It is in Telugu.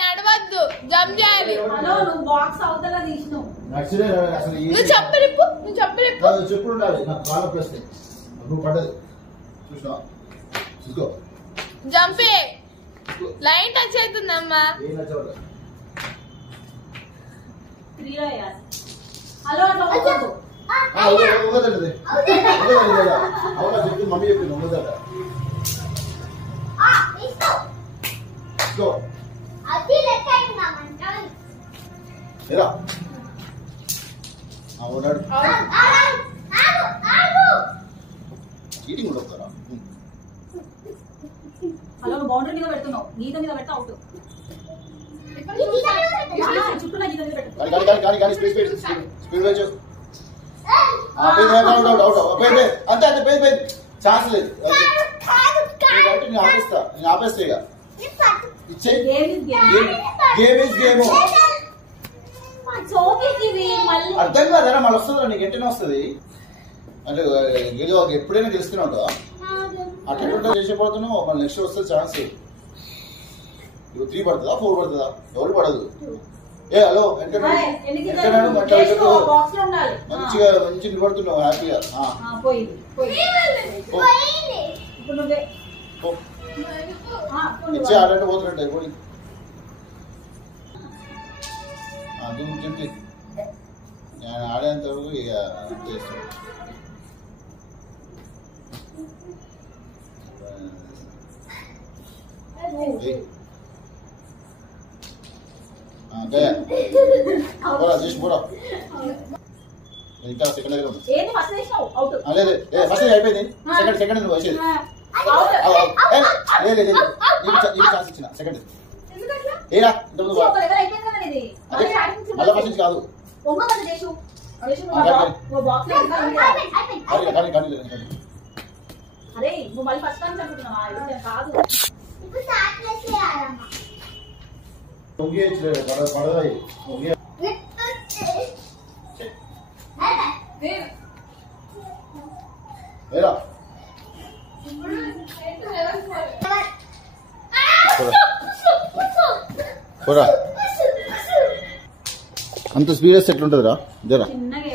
నడవద్దు జంప్ చేయాలి. చెప్పులు ఉండాలి నాకు కాళ్ళ ప్రెస్ నువ్వు పడ్డది చూసినా చూసుకో జంపే లైన్ టచ్ అవుతుందమ్మా. మమ్మీ చెప్పింది ఉండదట చీటింగ్ కూడా వస్తారా? హలో నువ్వు బౌండరీ మీద పెడుతున్నావు, గీత మీద పెడతా అవుట్. అంతే అంతే పేరు పేరు ఛాన్స్ లేదు. నేను ఆపేస్తా, నేను ఆపేస్తా ఇక ఇచ్చే గేమ్ ఇస్ గేమ్. అర్థం కాదా మళ్ళీ వస్తుందా నీకు ఎంటనే వస్తుంది అంటే ఎప్పుడైనా తెలుస్తూనే ఉంటావా? అట్లా చేసేపోతున్నావు మళ్ళీ నెక్స్ట్ వస్తుంది ఛాన్స్. ఇప్పుడు 3 పడుతుందా 4 పడుతుందా? ఎవరు పడదు. ఏ హలో మంచిగా మంచి నిలబడుతున్నావు హ్యాపీగా. ఇచ్చే ఆడంటే పోతున్నట్టు అయిపోయి నేను ఆడేంత వరకు ఇక చేస్తాను. చేసి పోరా ఇంకా సెకండ్ దగ్గర లేదు ఫస్ట్ అయిపోయింది. సెకండ్ నువ్వు వచ్చేది లేదు ఛాన్స్ ఇచ్చిన సెకండ్ ఏరా మళ్ళీ ఫస్ట్ నుంచి కాదు. పడదా అంత స్పీడ్ ఎట్లుంటదిరా జరా